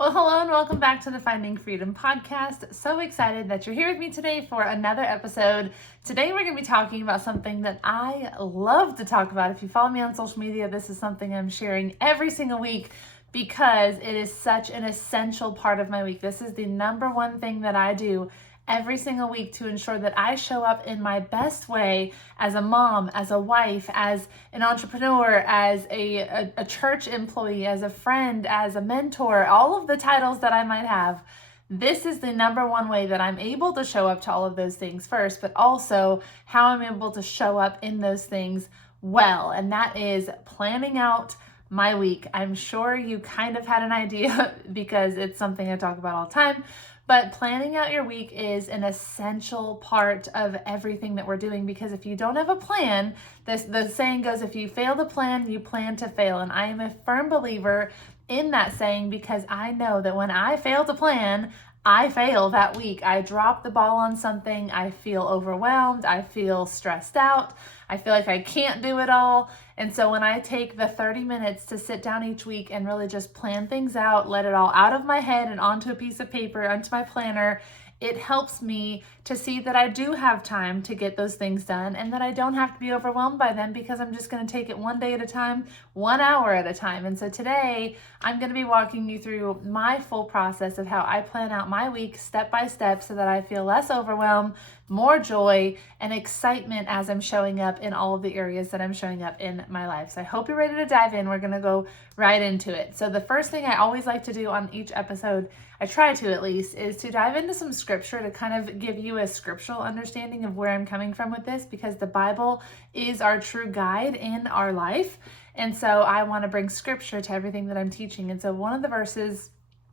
Well, hello and welcome back to the Finding Freedom podcast. So excited that you're here with me today for another episode. Today we're going to be talking about something that I love to talk about. If you follow me on social media, this is something I'm sharing every single week because it is such an essential part of my week. This is the number one thing that I do every single week to ensure that I show up in my best way as a mom, as a wife, as an entrepreneur, as a church employee, as a friend, as a mentor, all of the titles that I might have. This is the number one way that I'm able to show up to all of those things first, but also how I'm able to show up in those things well. And that is planning out my week. I'm sure you kind of had an idea because it's something I talk about all the time. But planning out your week is an essential part of everything that we're doing, because if you don't have a plan, the saying goes, if you fail to plan, you plan to fail. And I am a firm believer in that saying because I know that when I fail to plan, I fail that week. I drop the ball on something. I feel overwhelmed. I feel stressed out. I feel like I can't do it all. And so when I take the 30 minutes to sit down each week and really just plan things out, let it all out of my head and onto a piece of paper, onto my planner, it helps me to see that I do have time to get those things done and that I don't have to be overwhelmed by them, because I'm just going to take it one day at a time, 1 hour at a time. And so today I'm going to be walking you through my full process of how I plan out my week step by step so that I feel less overwhelmed, more joy, and excitement as I'm showing up in all of the areas that I'm showing up in my life. So I hope you're ready to dive in. We're going to go right into it. So the first thing I always like to do on each episode, I try to at least, is to dive into some scripture to kind of give you a scriptural understanding of where I'm coming from with this, because the Bible is our true guide in our life. And so I want to bring scripture to everything that I'm teaching. And so one of the verses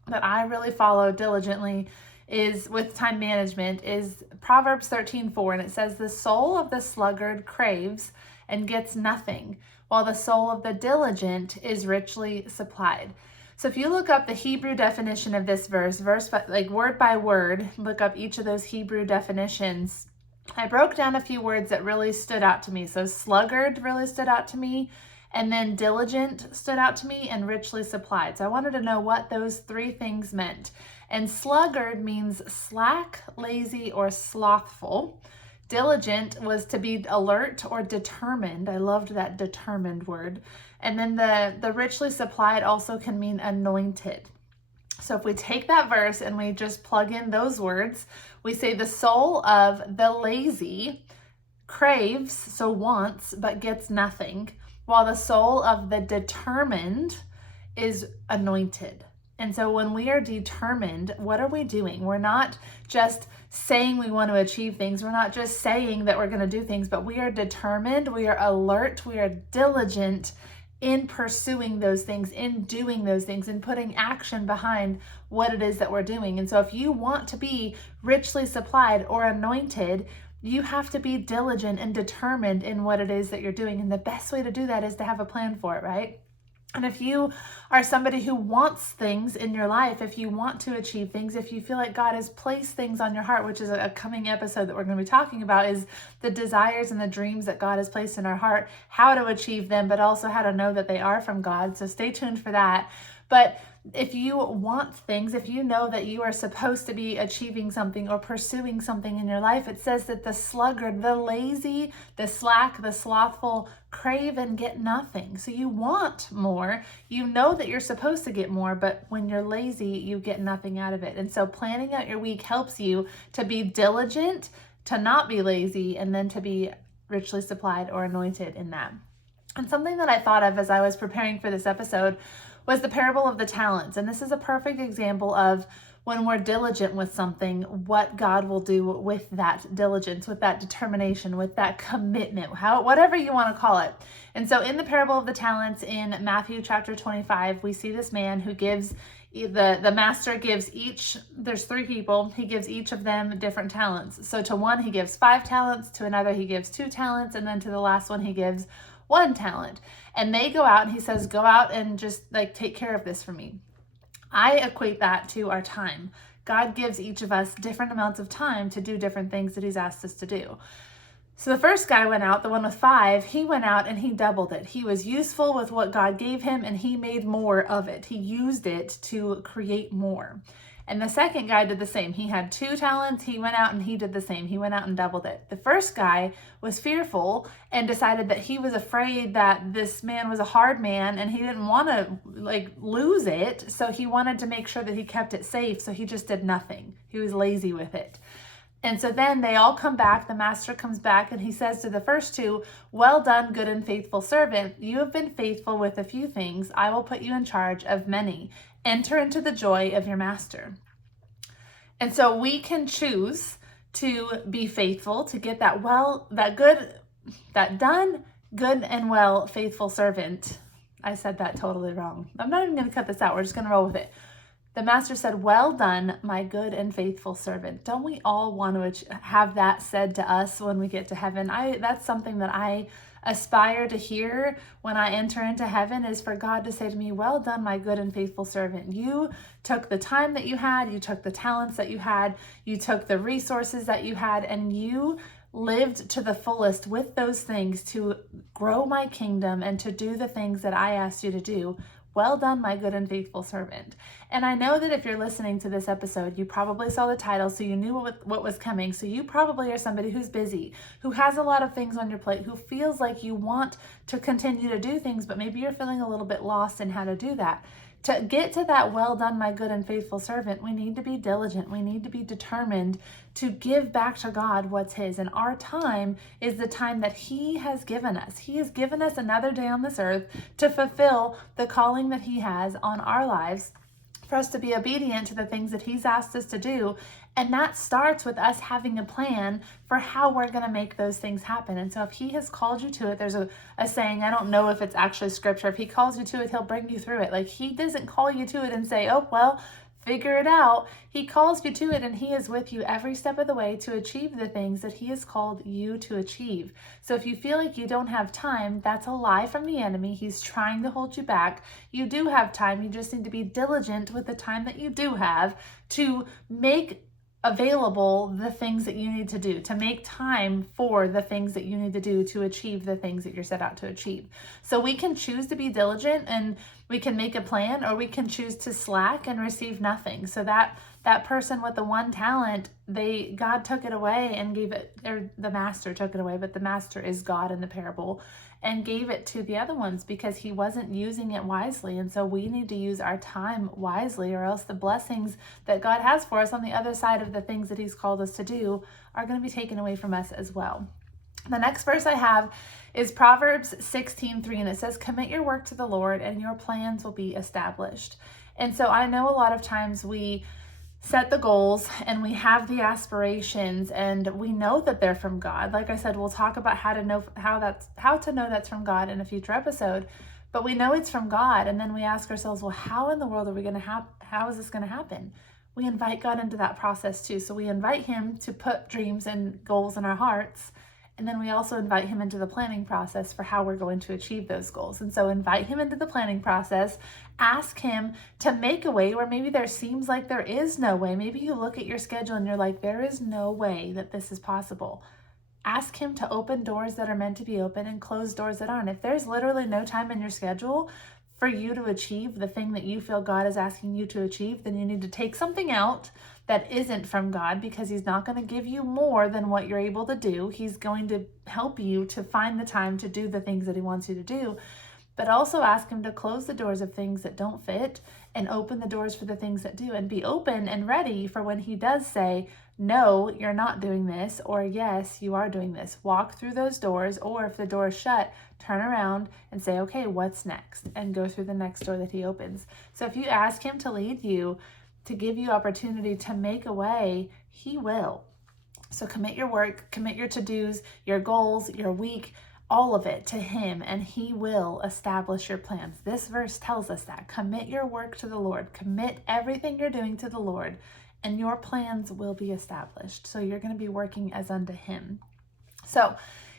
that I really follow diligently is with time management is Proverbs 13:4, and it says, "The soul of the sluggard craves and gets nothing, while the soul of the diligent is richly supplied." So if you look up the Hebrew definition of this verse like word by word, look up each of those Hebrew definitions, I broke down a few words that really stood out to me. So sluggard really stood out to me, and then diligent stood out to me, and richly supplied. So I wanted to know what those three things meant. And sluggard means slack, lazy, or slothful. Diligent was to be alert or determined. I loved that determined word. And then the richly supplied also can mean anointed. So if we take that verse and we just plug in those words, we say the soul of the lazy craves, so wants, but gets nothing, while the soul of the determined is anointed. And so when we are determined, what are we doing? We're not just saying we want to achieve things. We're not just saying that we're going to do things, but we are determined, we are alert, we are diligent in pursuing those things, in doing those things, in putting action behind what it is that we're doing. And so if you want to be richly supplied or anointed, you have to be diligent and determined in what it is that you're doing. And the best way to do that is to have a plan for it, right? And if you are somebody who wants things in your life, if you want to achieve things, if you feel like God has placed things on your heart, which is a coming episode that we're going to be talking about, is the desires and the dreams that God has placed in our heart, how to achieve them, but also how to know that they are from God. So stay tuned for that. But if you want things, if you know that you are supposed to be achieving something or pursuing something in your life, it says that the sluggard, the lazy, the slack, the slothful crave and get nothing. So you want more. You know that you're supposed to get more, but when you're lazy, you get nothing out of it. And so planning out your week helps you to be diligent, to not be lazy, and then to be richly supplied or anointed in that. And something that I thought of as I was preparing for this episode was the parable of the talents. And this is a perfect example of when we're diligent with something, what God will do with that diligence, with that determination, with that commitment, whatever you want to call it. And so in the parable of the talents in Matthew chapter 25, we see this man who gives, the master gives each, there's three people, he gives each of them different talents. So to one, he gives 5 talents, to another, he gives 2 talents, and then to the last one, he gives 1 talent. And they go out and he says, go out and just take care of this for me. I equate that to our time. God gives each of us different amounts of time to do different things that he's asked us to do. So the first guy went out, the one with 5, he went out and he doubled it. He was useful with what God gave him and he made more of it. He used it to create more. And the second guy did the same. He had 2 talents. He went out and he did the same. He went out and doubled it. The first guy was fearful and decided that he was afraid that this man was a hard man and he didn't want to lose it. So he wanted to make sure that he kept it safe. So he just did nothing. He was lazy with it. And so then they all come back. The master comes back and he says to the first 2, "Well done, good and faithful servant. You have been faithful with a few things. I will put you in charge of many. Enter into the joy of your master." And so we can choose to be faithful, to get that done, good and well, faithful servant. I said that totally wrong. I'm not even going to cut this out. We're just going to roll with it. The master said, "Well done, my good and faithful servant." Don't we all want to have that said to us when we get to heaven? That's something that I aspire to hear when I enter into heaven, is for God to say to me, "Well done, my good and faithful servant. You took the time that you had, you took the talents that you had, you took the resources that you had, and you lived to the fullest with those things to grow my kingdom and to do the things that I asked you to do. Well done, my good and faithful servant." And I know that if you're listening to this episode, you probably saw the title, so you knew what was coming. So you probably are somebody who's busy, who has a lot of things on your plate, who feels like you want to continue to do things, but maybe you're feeling a little bit lost in how to do that. To get to that "well done, my good and faithful servant," we need to be diligent. We need to be determined to give back to God what's His. And our time is the time that He has given us. He has given us another day on this earth to fulfill the calling that He has on our lives, for us to be obedient to the things that He's asked us to do. And that starts with us having a plan for how we're going to make those things happen. And so if He has called you to it, there's a saying, I don't know if it's actually scripture. If He calls you to it, He'll bring you through it. Like, He doesn't call you to it and say, "Oh, well, figure it out." He calls you to it, and He is with you every step of the way to achieve the things that He has called you to achieve. So if you feel like you don't have time, that's a lie from the enemy. He's trying to hold you back. You do have time. You just need to be diligent with the time that you do have to make available the things that you need to do, to make time for the things that you need to do to achieve the things that you're set out to achieve. So we can choose to be diligent and we can make a plan, or we can choose to slack and receive nothing. So that person with the 1 talent, God took it away and gave it, or the master took it away, but the master is God in the parable, and gave it to the other ones because he wasn't using it wisely. And so we need to use our time wisely, or else the blessings that God has for us on the other side of the things that He's called us to do are going to be taken away from us as well. The next verse I have is Proverbs 16:3, and it says, "Commit your work to the Lord, and your plans will be established." And so I know a lot of times we set the goals and we have the aspirations and we know that they're from God. Like I said, we'll talk about how to know that's from God in a future episode, but we know it's from God. And then we ask ourselves, well, how in the world are we going to how is this going to happen? We invite God into that process too. So we invite Him to put dreams and goals in our hearts. And then we also invite Him into the planning process for how we're going to achieve those goals. And so invite Him into the planning process. Ask Him to make a way where maybe there seems like there is no way. Maybe you look at your schedule and you're like, there is no way that this is possible. Ask Him to open doors that are meant to be open and close doors that aren't. If there's literally no time in your schedule for you to achieve the thing that you feel God is asking you to achieve, then you need to take something out that isn't from God, because He's not going to give you more than what you're able to do. He's going to help you to find the time to do the things that He wants you to do. But also ask Him to close the doors of things that don't fit and open the doors for the things that do, and be open and ready for when He does say, "No, you're not doing this," or "Yes, you are doing this." Walk through those doors, or if the door is shut, turn around and say, "Okay, what's next?" and go through the next door that He opens. So if you ask Him to lead you, to give you opportunity to make a way, He will. So commit your work, commit your to-dos, your goals, your week, all of it to Him, and He will establish your plans. This verse tells us that. Commit your work to the Lord. Commit everything you're doing to the Lord, and your plans will be established. So you're going to be working as unto Him. So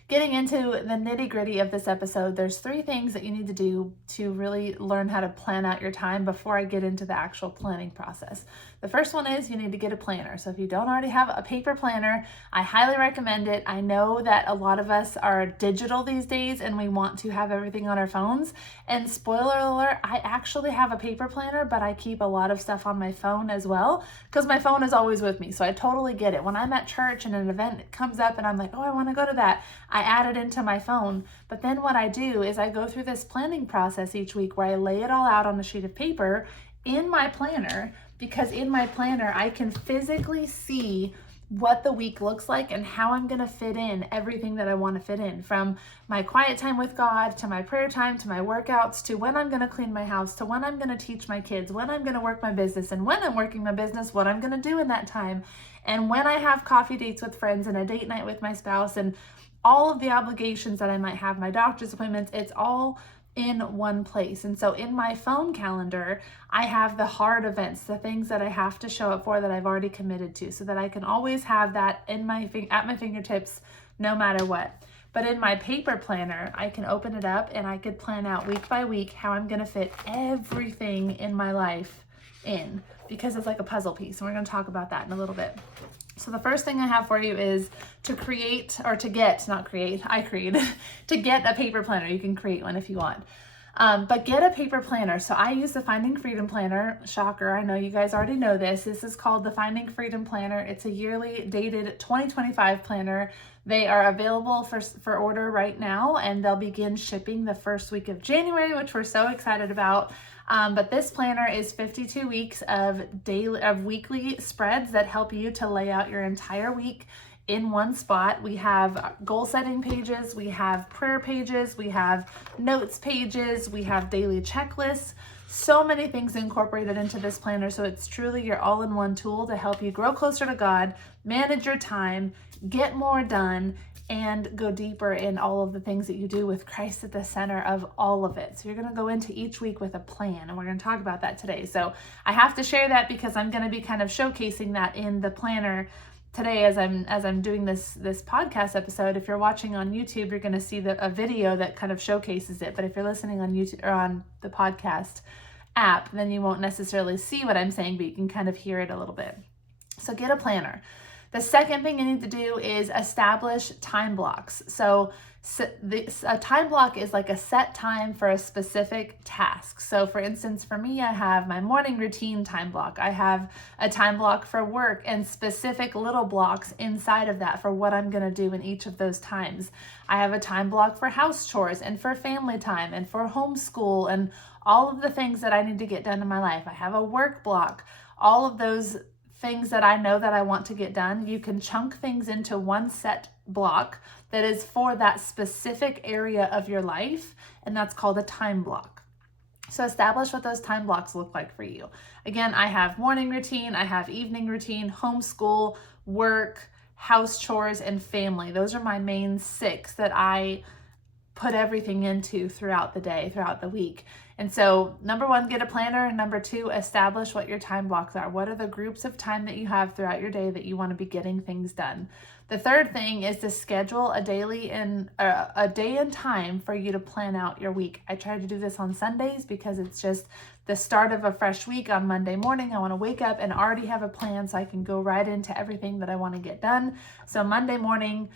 Getting into the nitty-gritty of this episode, there's 3 things that you need to do to really learn how to plan out your time before I get into the actual planning process. The first one is you need to get a planner. So if you don't already have a paper planner, I highly recommend it. I know that a lot of us are digital these days and we want to have everything on our phones. And spoiler alert, I actually have a paper planner, but I keep a lot of stuff on my phone as well because my phone is always with me. So I totally get it. When I'm at church and an event comes up and I'm like, oh, I want to go to that, I add it into my phone. But then what I do is I go through this planning process each week where I lay it all out on a sheet of paper in my planner, because in my planner I can physically see what the week looks like and how I'm going to fit in everything that I want to fit in, from my quiet time with God to my prayer time to my workouts to when I'm going to clean my house to when I'm going to teach my kids, when I'm going to work my business, and when I'm working my business, what I'm going to do in that time, and when I have coffee dates with friends and a date night with my spouse and all of the obligations that I might have, my doctor's appointments. It's all in one place. And so in my phone calendar, I have the hard events, the things that I have to show up for that I've already committed to, so that I can always have that in at my fingertips no matter what. But in my paper planner, I can open it up and I could plan out week by week how I'm going to fit everything in my life in, because it's like a puzzle piece. And we're going to talk about that in a little bit. So the first thing I have for you is to get a paper planner. You can create one if you want. But get a paper planner. So I use the Finding Freedom Planner. Shocker, I know you guys already know this. This is called the Finding Freedom Planner. It's a yearly dated 2025 planner. They are available for order right now, and they'll begin shipping the first week of January, which we're so excited about. But this planner is 52 weeks of weekly spreads that help you to lay out your entire week in one spot. We have goal setting pages, we have prayer pages, we have notes pages, we have daily checklists, so many things incorporated into this planner. So it's truly your all-in-one tool to help you grow closer to God, manage your time, get more done, and go deeper in all of the things that you do with Christ at the center of all of it. So you're going to go into each week with a plan, and we're going to talk about that today. So I have to share that because I'm going to be kind of showcasing that in the planner today as I'm doing this podcast episode. If you're watching on YouTube, you're going to see a video that kind of showcases it. But if you're listening on YouTube or on the podcast app, then you won't necessarily see what I'm saying, but you can kind of hear it a little bit. So get a planner. The second thing you need to do is establish time blocks. So a time block is like a set time for a specific task. So for instance, for me, I have my morning routine time block. I have a time block for work and specific little blocks inside of that for what I'm going to do in each of those times. I have a time block for house chores and for family time and for homeschool and all of the things that I need to get done in my life. I have a work block. All of those things that I know that I want to get done, you can chunk things into one set block that is for that specific area of your life, and that's called a time block. So establish what those time blocks look like for you. Again, I have morning routine, I have evening routine, homeschool, work, house chores, and family. Those are my main 6 that I put everything into throughout the day, throughout the week. And so number 1, get a planner. Number 2, establish what your time blocks are. What are the groups of time that you have throughout your day that you want to be getting things done? The third thing is to schedule a day and time for you to plan out your week. I try to do this on Sundays because it's just the start of a fresh week. On Monday morning, I want to wake up and already have a plan so I can go right into everything that I want to get done. So Monday morning,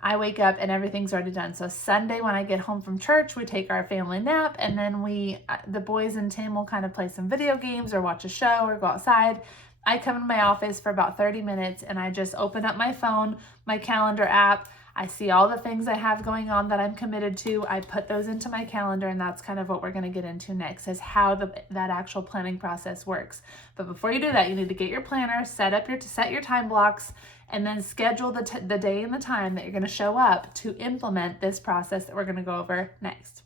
I wake up and everything's already done. So Sunday, when I get home from church, we take our family nap, and then the boys and Tim will kind of play some video games or watch a show or go outside. I come to my office for about 30 minutes and I just open up my phone, my calendar app. I see all the things I have going on that I'm committed to. I put those into my calendar, and that's kind of what we're going to get into next, is how that actual planning process works. But before you do that, you need to get your planner, set your time blocks, and then schedule the day and the time that you're going to show up to implement this process that we're going to go over next.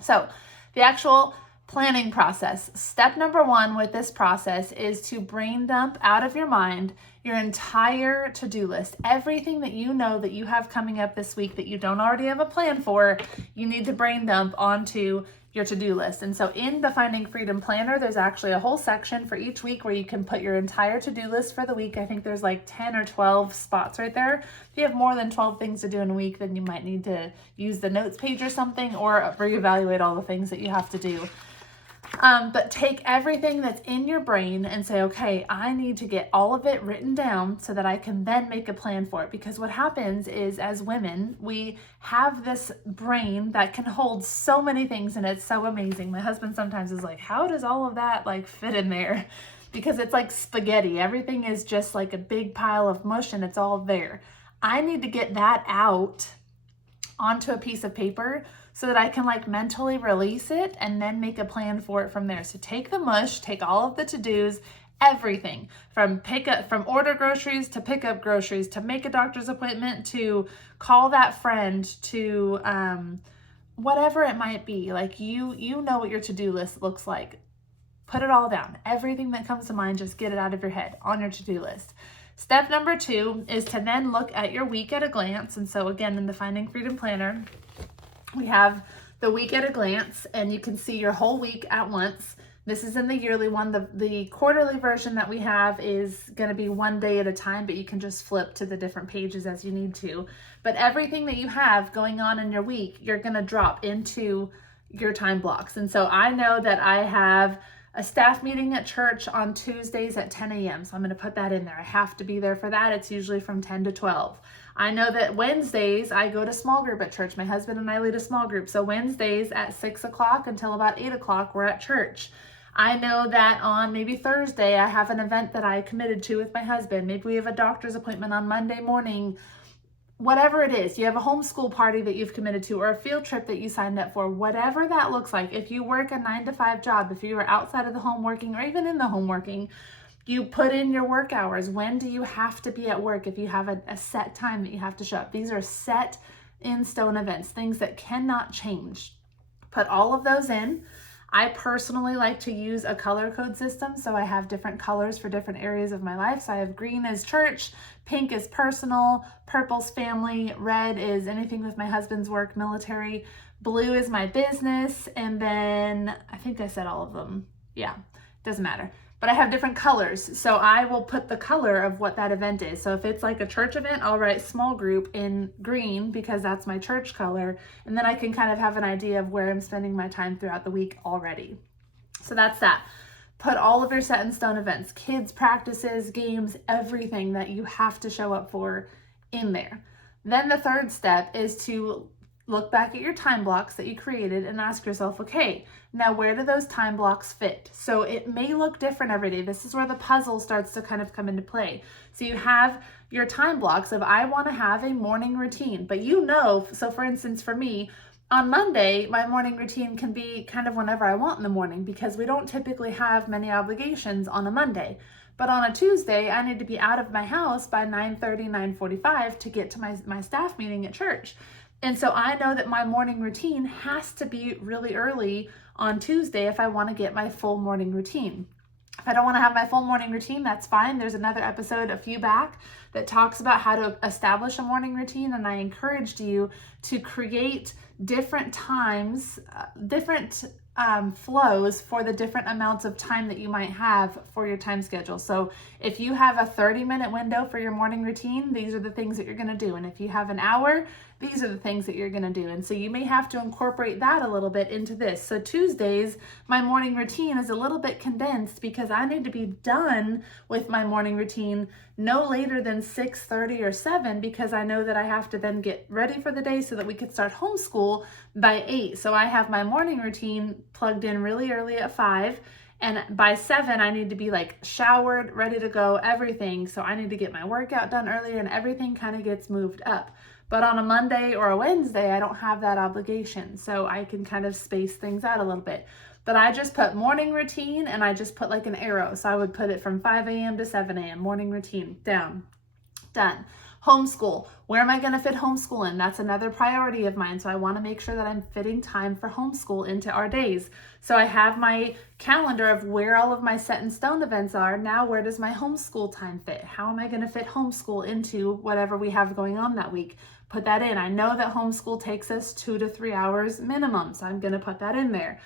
So the actual planning process. Step number 1 with this process is to brain dump out of your mind your entire to-do list. Everything that you know that you have coming up this week that you don't already have a plan for, you need to brain dump onto your to-do list. And so in the Finding Freedom Planner, there's actually a whole section for each week where you can put your entire to-do list for the week. I think there's like 10 or 12 spots right there. If you have more than 12 things to do in a week, then you might need to use the notes page or something, or reevaluate all the things that you have to do. But take everything that's in your brain and say, okay, I need to get all of it written down so that I can then make a plan for it. Because what happens is, as women, we have this brain that can hold so many things, and it's so amazing. My husband sometimes is like, how does all of that like fit in there? Because it's like spaghetti. Everything is just like a big pile of mush and it's all there. I need to get that out onto a piece of paper so that I can like mentally release it and then make a plan for it from there. So take the mush, take all of the to-dos, everything from order groceries to pick up groceries, to make a doctor's appointment, to call that friend, to whatever it might be. Like you know what your to-do list looks like. Put it all down. Everything that comes to mind, just get it out of your head on your to-do list. Step number 2 is to then look at your week at a glance. And so again, in the Finding Freedom Planner, we have the week at a glance, and you can see your whole week at once. This is in the yearly one. The quarterly version that we have is going to be one day at a time, but you can just flip to the different pages as you need to. But everything that you have going on in your week, you're going to drop into your time blocks. And so I know that I have a staff meeting at church on Tuesdays at 10 a.m. So I'm going to put that in there. I have to be there for that. It's usually from 10 to 12. I know that Wednesdays I go to small group at church. My husband and I lead a small group. So Wednesdays at 6 o'clock until about 8 o'clock, we're at church. I know that on maybe Thursday, I have an event that I committed to with my husband. Maybe we have a doctor's appointment on Monday morning. Whatever it is, you have a homeschool party that you've committed to, or a field trip that you signed up for, whatever that looks like. If you work a 9-to-5 job, if you are outside of the home working, or even in the home working, you put in your work hours. When do you have to be at work if you have a set time that you have to show up? These are set in stone events, things that cannot change. Put all of those in. I personally like to use a color code system, so I have different colors for different areas of my life. So I have green is church, pink is personal, purple's family, red is anything with my husband's work, military, blue is my business, and then I think I said all of them. Yeah, doesn't matter. But I have different colors, so I will put the color of what that event is. So if it's like a church event, I'll write small group in green because that's my church color, and then I can kind of have an idea of where I'm spending my time throughout the week already. So that's that. Put all of your set in stone events, kids, practices, games, everything that you have to show up for in there. Then the third step is to look back at your time blocks that you created and ask yourself, okay, now where do those time blocks fit? So it may look different every day. This is where the puzzle starts to kind of come into play. So you have your time blocks of, I want to have a morning routine, but so for instance, for me, on Monday, my morning routine can be kind of whenever I want in the morning because we don't typically have many obligations on a Monday. But on a Tuesday, I need to be out of my house by 9:30, 9:45 to get to my staff meeting at church. And so I know that my morning routine has to be really early on Tuesday if I want to get my full morning routine. If I don't want to have my full morning routine, that's fine. There's another episode a few back that talks about how to establish a morning routine, and I encouraged you to create different times, different flows for the different amounts of time that you might have for your time schedule. So if you have a 30-minute window for your morning routine, these are the things that you're going to do. And if you have an hour, these are the things that you're going to do. And so you may have to incorporate that a little bit into this. So Tuesdays, my morning routine is a little bit condensed because I need to be done with my morning routine no later than 6:30 or 7 because I know that I have to then get ready for the day so that we could start homeschool by 8. So I have my morning routine plugged in really early at 5. And by 7, I need to be like showered, ready to go, everything. So I need to get my workout done earlier and everything kind of gets moved up. But on a Monday or a Wednesday, I don't have that obligation. So I can kind of space things out a little bit. But I just put morning routine and I just put like an arrow. So I would put it from 5 a.m. to 7 a.m. morning routine down. Done. Homeschool. Where am I going to fit homeschool in? That's another priority of mine. So I want to make sure that I'm fitting time for homeschool into our days. So I have my calendar of where all of my set in stone events are. Now, where does my homeschool time fit? How am I going to fit homeschool into whatever we have going on that week? Put that in. I know that homeschool takes us 2 to 3 hours minimum. So I'm going to put that in there.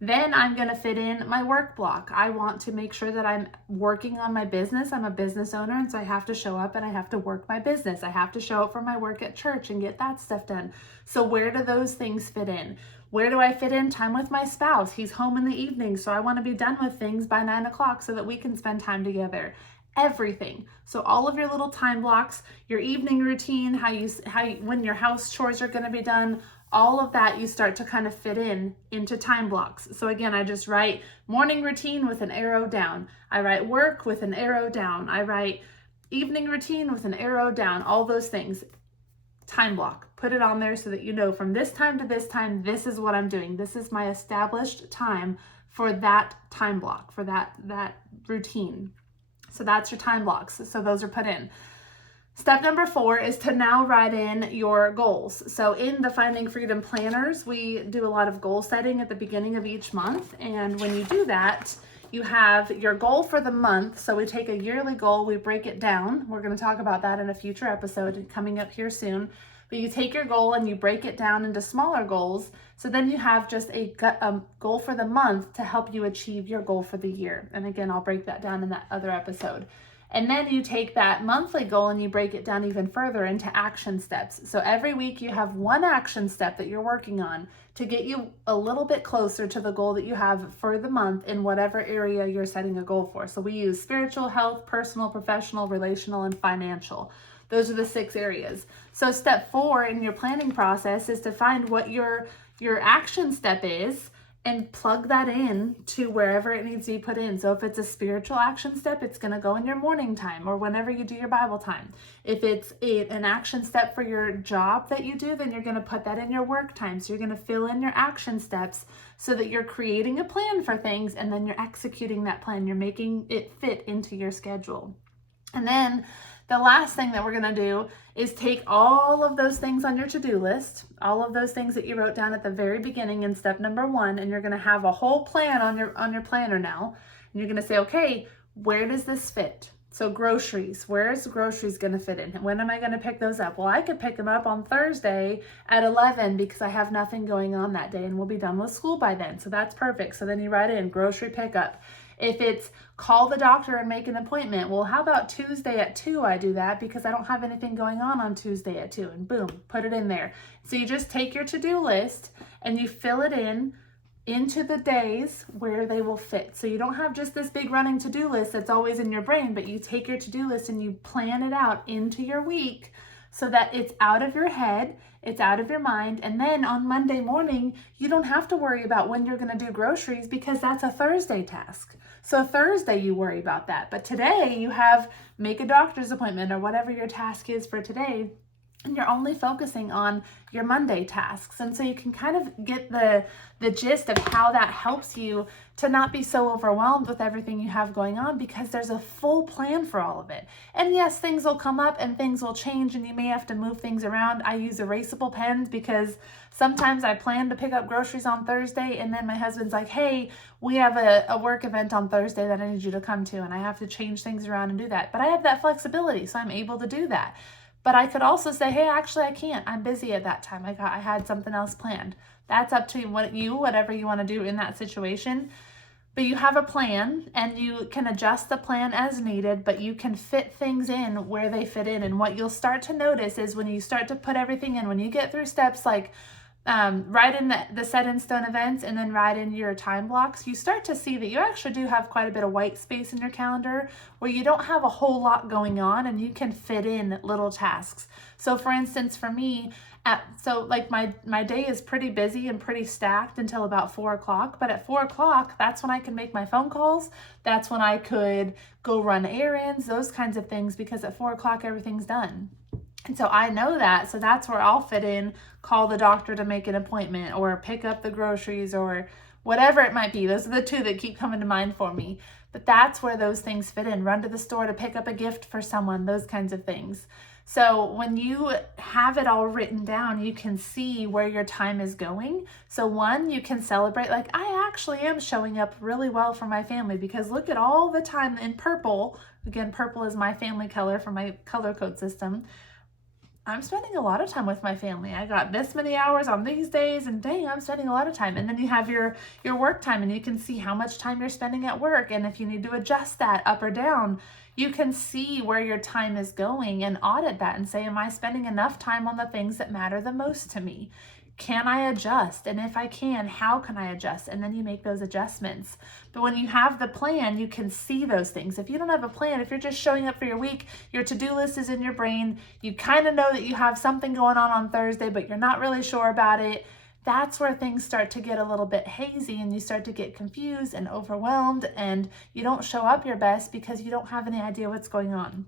Then I'm going to fit in my work block. I want to make sure that I'm working on my business. I'm a business owner, and so I have to show up and I have to work my business. I have to show up for my work at church and get that stuff done. So where do those things fit in? Where do I fit in time with my spouse? He's home in the evening, so I want to be done with things by 9 o'clock so that we can spend time together. Everything. So all of your little time blocks, your evening routine, when your house chores are going to be done, all of that you start to kind of fit into time blocks. So again, I just write morning routine with an arrow down. I write work with an arrow down. I write evening routine with an arrow down. All those things. Time block. Put it on there so that you know from this time to this time, this is what I'm doing. This is my established time for that time block, for that routine. So that's your time blocks. So those are put in. Step number 4 is to now write in your goals. So in the Finding Freedom planners, we do a lot of goal setting at the beginning of each month. And when you do that, you have your goal for the month. So we take a yearly goal, we break it down. We're going to talk about that in a future episode coming up here soon. But you take your goal and you break it down into smaller goals. So then you have just a goal for the month to help you achieve your goal for the year. And again, I'll break that down in that other episode. And then you take that monthly goal and you break it down even further into action steps. So every week you have one action step that you're working on to get you a little bit closer to the goal that you have for the month in whatever area you're setting a goal for. So we use spiritual, health, personal, professional, relational, and financial. Those are the 6 areas. So step 4 in your planning process is to find what your action step is and plug that in to wherever it needs to be put in. So if it's a spiritual action step, it's going to go in your morning time or whenever you do your Bible time. If it's an action step for your job that you do, then you're going to put that in your work time. So you're going to fill in your action steps so that you're creating a plan for things and then you're executing that plan. You're making it fit into your schedule. And then the last thing that we're going to do is take all of those things on your to-do list, all of those things that you wrote down at the very beginning in step number 1, and you're going to have a whole plan on your planner now. And you're going to say, okay, where does this fit? So groceries, where's groceries going to fit in? When am I going to pick those up? Well, I could pick them up on Thursday at 11 because I have nothing going on that day and we'll be done with school by then. So that's perfect. So then you write in grocery pickup. If it's call the doctor and make an appointment, well, how about Tuesday at 2 I do that because I don't have anything going on Tuesday at 2, and boom, put it in there. So you just take your to-do list and you fill it into the days where they will fit. So you don't have just this big running to-do list that's always in your brain, but you take your to-do list and you plan it out into your week so that it's out of your head, it's out of your mind, and then on Monday morning, you don't have to worry about when you're going to do groceries because that's a Thursday task. So Thursday you worry about that, but today you have make a doctor's appointment or whatever your task is for today, and you're only focusing on your Monday tasks. And so you can kind of get the gist of how that helps you to not be so overwhelmed with everything you have going on because there's a full plan for all of it. And yes, things will come up and things will change and you may have to move things around. I use erasable pens because sometimes I plan to pick up groceries on Thursday and then my husband's like, hey, we have a work event on Thursday that I need you to come to, and I have to change things around and do that. But I have that flexibility, so I'm able to do that. But I could also say, hey, actually I can't. I'm busy at that time. I had something else planned. That's up to whatever you want to do in that situation. But you have a plan and you can adjust the plan as needed, but you can fit things in where they fit in. And what you'll start to notice is when you start to put everything in, when you get through steps like write in the set in stone events and then write in your time blocks, you start to see that you actually do have quite a bit of white space in your calendar where you don't have a whole lot going on and you can fit in little tasks. So for instance, for me, my day is pretty busy and pretty stacked until about 4 o'clock, but at 4 o'clock, that's when I can make my phone calls. That's when I could go run errands, those kinds of things, because at 4 o'clock, everything's done. And so I know that, so that's where I'll fit in, call the doctor to make an appointment or pick up the groceries or whatever it might be. Those are the 2 that keep coming to mind for me. But that's where those things fit in. Run to the store to pick up a gift for someone, those kinds of things. So when you have it all written down, you can see where your time is going. So one, you can celebrate, like, I actually am showing up really well for my family, because look at all the time in purple. Again, purple is my family color for my color code system. I'm spending a lot of time with my family. I got this many hours on these days, and dang, I'm spending a lot of time. And then you have your work time, and you can see how much time you're spending at work. And if you need to adjust that up or down, you can see where your time is going and audit that and say, am I spending enough time on the things that matter the most to me? Can I adjust? And if I can, how can I adjust? And then you make those adjustments. But when you have the plan, you can see those things. If you don't have a plan, if you're just showing up for your week, your to-do list is in your brain, you kind of know that you have something going on Thursday, but you're not really sure about it. That's where things start to get a little bit hazy, and you start to get confused and overwhelmed, and you don't show up your best because you don't have any idea what's going on.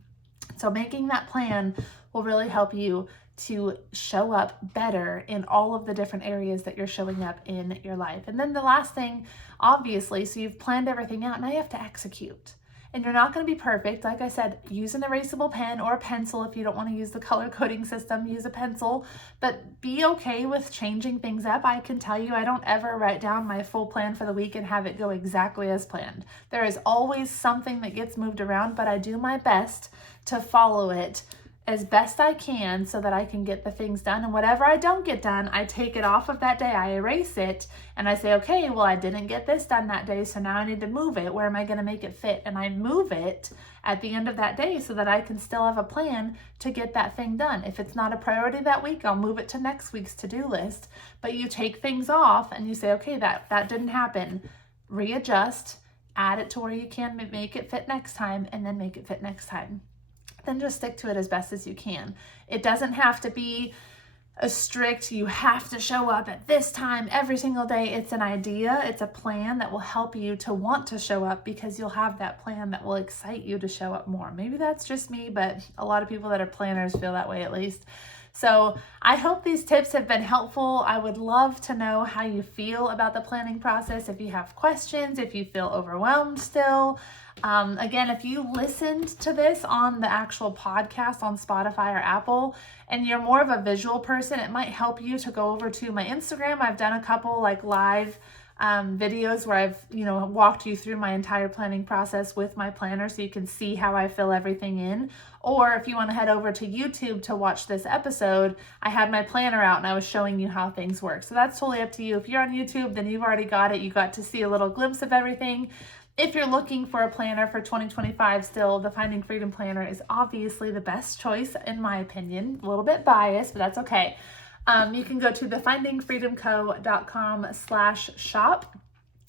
So making that plan will really help you to show up better in all of the different areas that you're showing up in your life. And then the last thing, obviously, so you've planned everything out, now you have to execute. And you're not going to be perfect. Like I said, use an erasable pen or a pencil. If you don't want to use the color coding system, use a pencil, but be okay with changing things up. I can tell you, I don't ever write down my full plan for the week and have it go exactly as planned. There is always something that gets moved around, but I do my best to follow it as best I can so that I can get the things done. And whatever I don't get done, I take it off of that day, I erase it, and I say, okay, well, I didn't get this done that day, so now I need to move it. Where am I going to make it fit? And I move it at the end of that day so that I can still have a plan to get that thing done. If it's not a priority that week, I'll move it to next week's to-do list. But you take things off and you say, okay, that didn't happen. Readjust, add it to where you can make it fit next time, and then make it fit next time. Then just stick to it as best as you can. It doesn't have to be a strict, you have to show up at this time every single day. It's an idea, it's a plan that will help you to want to show up, because you'll have that plan that will excite you to show up more. Maybe that's just me, but a lot of people that are planners feel that way, at least. So I hope these tips have been helpful. I would love to know how you feel about the planning process. If you have questions, if you feel overwhelmed still. Again, if you listened to this on the actual podcast on Spotify or Apple, and you're more of a visual person, it might help you to go over to my Instagram. I've done a couple live videos where I've walked you through my entire planning process with my planner, so you can see how I fill everything in. Or if you want to head over to YouTube to watch this episode, I had my planner out and I was showing you how things work. So that's totally up to you. If you're on YouTube, then you've already got it. You got to see a little glimpse of everything. If you're looking for a planner for 2025 still, the Finding Freedom Planner is obviously the best choice in my opinion. A little bit biased, but that's okay. You can go to thefindingfreedomco.com/shop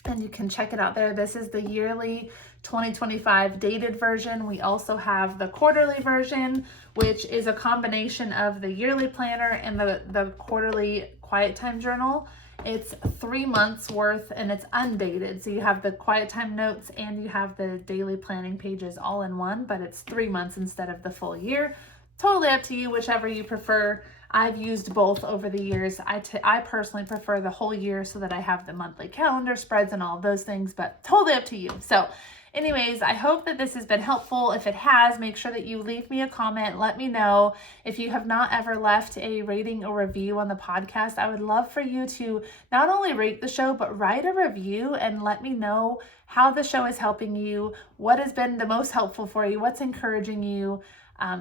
and you can check it out there. This is the yearly 2025 dated version. We also have the quarterly version, which is a combination of the yearly planner and the quarterly quiet time journal. It's 3 months worth and it's undated. So you have the quiet time notes and you have the daily planning pages all in one, but it's 3 months instead of the full year. Totally up to you, whichever you prefer. I've used both over the years. I personally prefer the whole year so that I have the monthly calendar spreads and all of those things, but totally up to you. So anyways, I hope that this has been helpful. If it has, make sure that you leave me a comment. Let me know. If you have not ever left a rating or review on the podcast, I would love for you to not only rate the show, but write a review and let me know how the show is helping you, what has been the most helpful for you, what's encouraging you,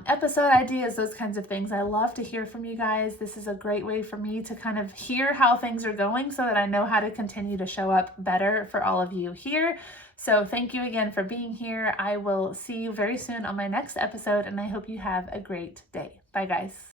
episode ideas, those kinds of things. I love to hear from you guys. This is a great way for me to kind of hear how things are going so that I know how to continue to show up better for all of you here. So thank you again for being here. I will see you very soon on my next episode, and I hope you have a great day. Bye, guys.